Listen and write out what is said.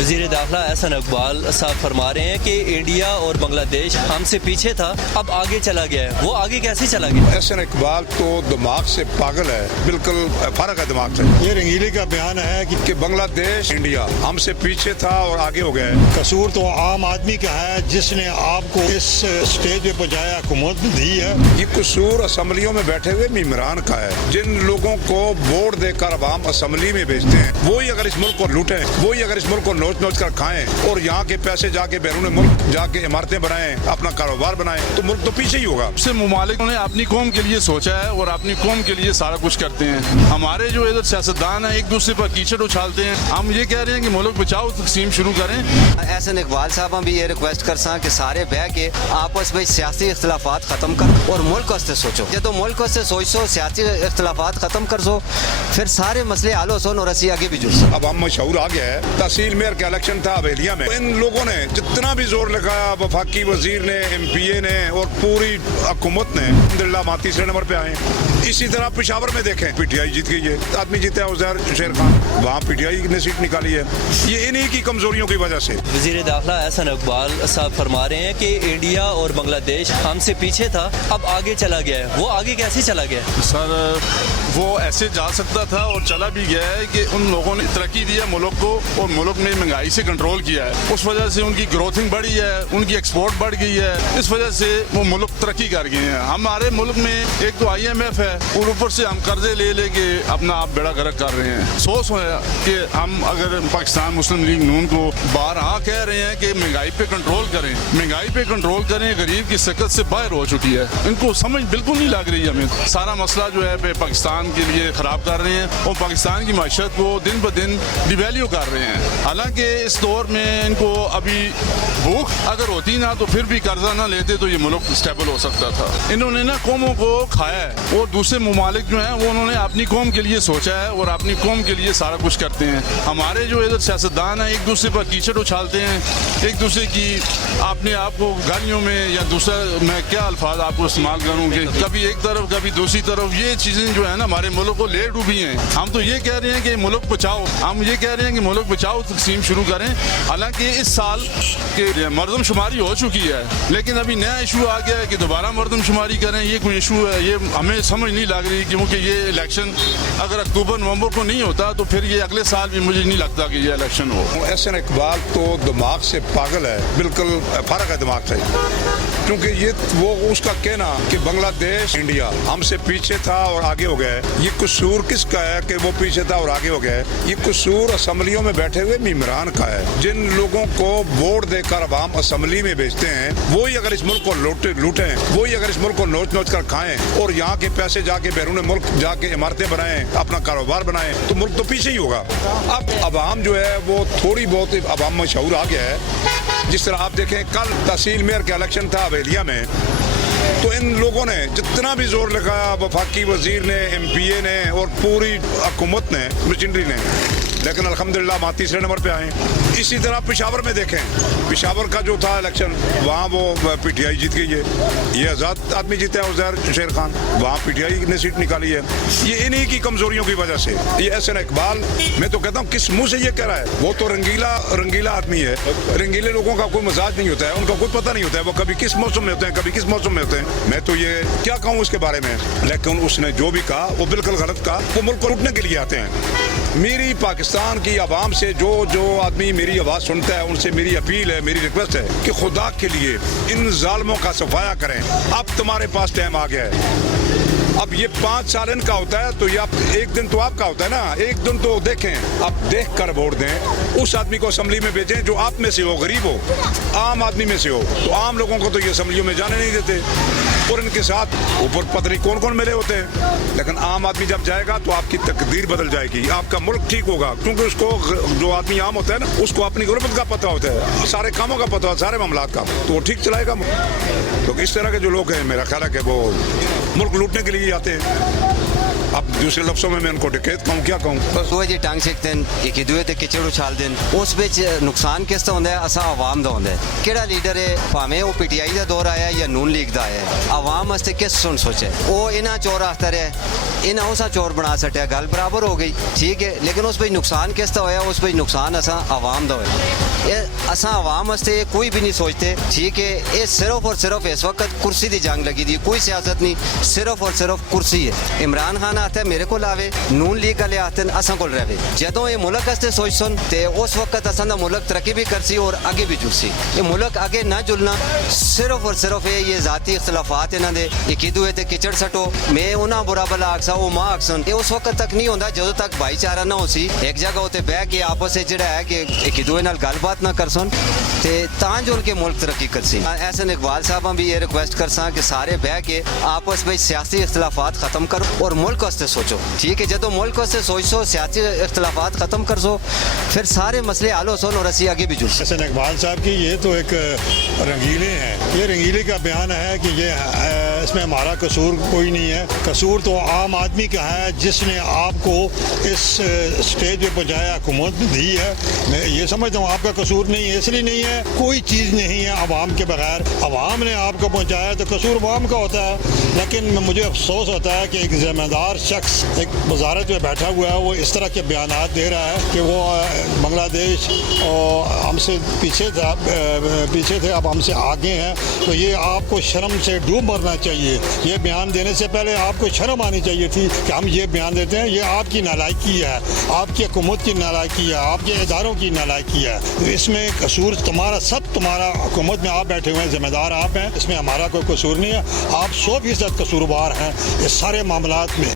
वज़ीर दाखिला एहसन इकबाल साहब फरमा रहे हैं कि इंडिया और बांग्लादेश हमसे पीछे था, अब आगे चला गया है। वो आगे कैसे चला गया? एहसन इकबाल तो दिमाग से पागल है, बिल्कुल फर्क है दिमाग से। ये रंगीली का बयान है कि बांग्लादेश इंडिया हमसे पीछे था और आगे हो गया है। कसूर तो आम आदमी का है जिसने आपको इस स्टेज पे पहुंचाया, हुकूमत दी है। ये कसूर असम्बलियों में बैठे हुए मेम्बरान का है, जिन लोगों को वोट देकर अवाम असम्बली में भेजते हैं, वही अगर इस मुल्क को लूटें, वही अगर इस मुल्क को नोच नोच कर खाएं और यहाँ के पैसे जाके बैरून मुल्क जाके इमारतें बनाएं, अपना कारोबार बनाएं, तो मुल्क तो पीछे ही होगा। उससे मुमालिक ने अपनी कौम के लिए सोचा है और अपनी कौम के लिए सारा कुछ करते हैं। हमारे जो इधर सियासतदान है एक दूसरे पर कीचड़ उछालते हैं। हम ये कह रहे हैं कि मुल्क बचाओ, तकसीम शुरू करें। एहसन इकबाल साहब हम भी ये रिक्वेस्ट कर सा कि सारे बह के आपस में सियासी इख्तलाफात खत्म कर और मुल्क वास्ते सोचो। जब मुल्क वास्ते सोचो, सियासी इख्तलाफात खत्म कर सो, फिर सारे मसले हल हो सोन और असी आगे भी जुड़ सो। अब हम मशहूर आ गया है। तहसील मेयर का इलेक्शन था हवेलिया में, इन लोगों ने जितना भी जोर लगाया, वफाकी वजीर ने, MPA ने और पूरी हुकूमत ने, अल्हम्दुलिल्लाह हम तीसरे नंबर पे आए। इसी तरह पेशावर में देखें, PTI जीत गई है, आदमी जीता है उज़ैर शेर खान, वहाँ PTI ने सीट निकाली है। ये इन्हीं की कमजोरियों की वजह से। वज़ीर दाखिला एहसन इकबाल साहब फरमा रहे हैं कि इंडिया और बांग्लादेश हमसे पीछे था, अब आगे चला गया है। वो आगे कैसे चला गया? सर वो ऐसे जा सकता था और चला भी गया है कि उन लोगों ने तरक्की दिया मुल्क को और मुल्क में महंगाई से कंट्रोल किया है। उस वजह से उनकी ग्रोथिंग बढ़ी है, उनकी एक्सपोर्ट बढ़ गई है। इस वजह से वो मुल्क तरक्की कर गए हैं। हमारे मुल्क में एक तो IMF है और ऊपर से हम कर्जे ले लेके अपना आप बेड़ा गर्क कर रहे हैं। सोच है कि हम अगर पाकिस्तान मुस्लिम लीग नून को बारहा कह रहे हैं कि महंगाई पे कंट्रोल करें, महंगाई पे कंट्रोल करें, गरीब की सकत से बाहर हो चुकी है। इनको समझ बिल्कुल नहीं लग रही। हमें सारा मसला जो है पाकिस्तान के लिए खराब कर रहे हैं और पाकिस्तान की माशत को दिन ब दिन डिवैल्यू कर रहे हैं। हालांकि इस दौर में इनको अभी भूख अगर होती ना तो फिर भी कर्जा ना लेते तो ये मुल्क स्टेबल हो सकता था। इन्होंने ना कौमों को खाया है और दूसरे मुमालिक जो हैं वो उन्होंने अपनी कौम के लिए सोचा है और अपनी कौम के लिए सारा कुछ करते हैं। हमारे जो इधर सियासतदान है एक दूसरे पर कीचड़ उछालते हैं, एक दूसरे की अपने आप को गालियों में या दूसरा मैं क्या अल्फाज आपको इस्तेमाल करूँ कि कभी एक तरफ कभी दूसरी तरफ, ये चीज़ें जो है ना हमारे मुल्क को ले डूबी हैं। हम तो ये कह रहे हैं कि मुल्क बचाओ, हम ये कह रहे हैं कि मुल्क बचाओ, तकसीम शुरू करें। हालांकि इस साल के मरदमशुमारी हो चुकी है, लेकिन अभी नया इशू आ गया है कि दोबारा मरदमशुमारी करें। ये कोई इशू है, ये हमें समझ नहीं लग रही, क्योंकि ये इलेक्शन अगर अक्टूबर नवंबर को नहीं होता तो फिर ये अगले साल भी मुझे नहीं लगता कि ये इलेक्शन हो। एहसन इकबाल तो दिमाग से पागल है, बिल्कुल फर्क है दिमाग से। क्योंकि ये वो उसका कहना कि बांग्लादेश इंडिया हमसे पीछे था और आगे हो गया है, ये कसूर किसका है कि वो पीछे था और आगे हो गया है? ये कसूर असम्बलियों में बैठे हुए मेम्बरान का है, जिन लोगों को वोट देकर अवाम असम्बली में भेजते हैं, वही अगर इस मुल्क को लूटें, वही अगर इस मुल्क को नोच नोच कर खाएं और यहाँ के पैसे जाके बैरून मुल्क जाके इमारतें बनाएं, अपना कारोबार बनाएं, तो मुल्क तो पीछे ही होगा। अब अवाम जो है वो थोड़ी बहुत अवाम में शऊर आ गया है। जिस तरह आप देखें, कल तहसील मेयर का इलेक्शन था हवेलिया में, तो इन लोगों ने जितना भी जोर लगाया, वफाकी वजीर ने, MPA ने और पूरी हुकूमत ने, मशीनरी ने, लेकिन अल्हम्दुलिल्लाह वहाँ तीसरे नंबर पे आए। इसी तरह पेशावर में देखें, पेशावर का जो था इलेक्शन, वहाँ वो PTI जीत गई है। ये आज़ाद आदमी जीता है उज़ैर शेर खान, वहाँ PTI ने सीट निकाली है। ये इन्हीं की कमजोरियों की वजह से। ये एहसन इकबाल, मैं तो कहता हूँ किस मुँह से ये कह रहा है? वो तो रंगीला आदमी है। रंगीले लोगों का कोई मजाज नहीं होता है, उनका कुछ पता नहीं होता है, वो कभी किस मौसम में होते हैं, कभी किस मौसम में होते हैं। मैं तो ये क्या कहूँ उसके बारे में, लेकिन उसने जो भी कहा वो बिल्कुल गलत कहा। वो मुल्क को लूटने के लिए आते हैं। मेरी पाकिस्तान की आवाम से जो आदमी मेरी आवाज़ सुनता है, उनसे मेरी अपील है, मेरी रिक्वेस्ट है कि खुदा के लिए इन जालिमों का सफाया करें। अब तुम्हारे पास टाइम आ गया है। अब ये 5 साल इनका होता है तो ये आप एक दिन तो आपका होता है ना, एक दिन तो देखें, अब देख कर वोट दें। उस आदमी को असम्बली में भेजें जो आप में से हो, गरीब हो, आम आदमी में से हो। तो आम लोगों को तो ये असम्बलियों में जाने नहीं देते और इनके साथ ऊपर पता नहीं कौन कौन मिले होते हैं। लेकिन आम आदमी जब जाएगा तो आपकी तकदीर बदल जाएगी, आपका मुल्क ठीक होगा। क्योंकि उसको, जो आदमी आम होता है ना, उसको अपनी गुरबत का पता होता है, सारे कामों का पता है, सारे मामलात का, तो वो ठीक चलाएगा। तो इस तरह के जो लोग हैं, मेरा ख्याल है कि वो मुल्क लूटने के लिए आते हैं। अब दूसरे लफ्जों में मैं उनको डकैत कहूँ, क्या कहूँ? बस ਉਹ ਜੀ ਟੰਗ ਸਿੱਖਦੇ ਨੇ ਇੱਕ ਦੂਏ ਤੇ ਕਿਚੜ ਉਛਾਲਦੇ ਨੇ ਉਸ ਵਿੱਚ ਨੁਕਸਾਨ ਕਿਸ ਦਾ ਹੁੰਦਾ ਹੈ ਅਸਾਂ ਆਵਾਮ ਦਾ ਹੁੰਦਾ ਹੈ ਕਿਹੜਾ ਲੀਡਰ ਹੈ ਭਾਵੇਂ ਉਹ ਪੀਟੀਆਈ ਦਾ ਦੌਰ ਆਇਆ ਜਾਂ ਨੂਨ ਲੀਗ ਦਾ ਆਇਆ ਆਵਾਮ ਵਾਸਤੇ ਕਿਸ ਸੁਣ ਸੋਚੇ ਉਹ ਇਹਨਾਂ ਚੋਰ ਆਖਦਾ ਰਿਹਾ ਇਹਨਾਂ ਉਸਾ ਚੋਰ ਬਣਾ ਸਟਿਆ ਗੱਲ ਬਰਾਬਰ ਹੋ ਗਈ ਠੀਕ ਹੈ ਲੇਕਿਨ ਉਸ ਵਿੱਚ ਨੁਕਸਾਨ ਕਿਸ ਦਾ ਹੋਇਆ ਉਸ ਵਿੱਚ ਨੁਕਸਾਨ ਅਸਾਂ ਆਵਾਮ ਦਾ ਹੋਇਆ ਇਹ ਅਸਾਂ ਆਵਾਮ ਵਾਸਤੇ ਕੋਈ ਵੀ ਨਹੀਂ ਸੋਚते ठीक है ये सिर्फ और सिर्फ इस वक्त कुर्सी की जंग लगी थी कोई सियासत नहीं सिर्फ और सिर्फ कुर्सी है इमरान खान आता है मेरे को लावे नून लीग वाले आते हैं असा को रहे जदों ये मुल्क वास्ते सोच सुन तो उस वक्त असा दा मुल्क तरक्की भी करसी और आगे भी जुलसी ये मुल्क आगे ना जुलना सिर्फ और सिर्फ ये ज़ाती इख्तलाफात इन्हों के एक दूए ते किचड़ सटो मैं उन्हें बुरा भला आखसा वो माँ आखसन ये उस वक्त तक नहीं होता जो तक भाईचारा ना हो सी एक जगह उत्ते बह के आपस में जोड़ा है कि एक दूए नाल गलबात ना कर सन ते तां जुल के मुल्क तरक्की करसी एहसन इकबाल साहब भी ये रिक्वेस्ट करसा कि सारे बह के आपस में सियासी इख्तलाफात खत्म करो और मुल्क वास्ते सोचो ठीक है जदों मुल्क वास्ते सोचो सियासी इख्तलाफात खत्म कर सो फिर सारे मसले हल हो सन और असी आगे भी जुड़ सकें। एहसन इकबाल साहब की ये तो एक रंगीले हैं ये रंगीले का बयान है कि ये इसमें हमारा कसूर कोई नहीं है कसूर तो आम आदमी का है जिसने आपको इस स्टेज पे पहुँचाया हुकूमत दी है मैं ये समझता हूँ आपका कसूर नहीं है इसलिए नहीं है कोई चीज़ नहीं है अवाम के बगैर अवाम ने आपको पहुँचाया तो कसूर अवाम का होता है लेकिन मुझे अफसोस होता है कि एक ज़िम्मेदार शख्स एक वजारत में बैठा हुआ है वो इस तरह के बयान दे रहा है कि वो बांग्लादेश और हमसे पीछे थे अब हमसे आगे हैं तो ये आपको शर्म से डूब मरना चाहिए ये बयान देने से पहले आपको शर्म आनी चाहिए थी कि हम ये बयान देते हैं ये आपकी नालायकी है आपकी हुकूमत की नालायकी है आपके इदारों की नालायकी है इसमें कसूर तुम्हारा हुकूमत में आप बैठे हुए हैं जिम्मेदार आप हैं इसमें हमारा कोई कसूर नहीं है आप 100% कसूरवार हैं इस सारे मामलात में।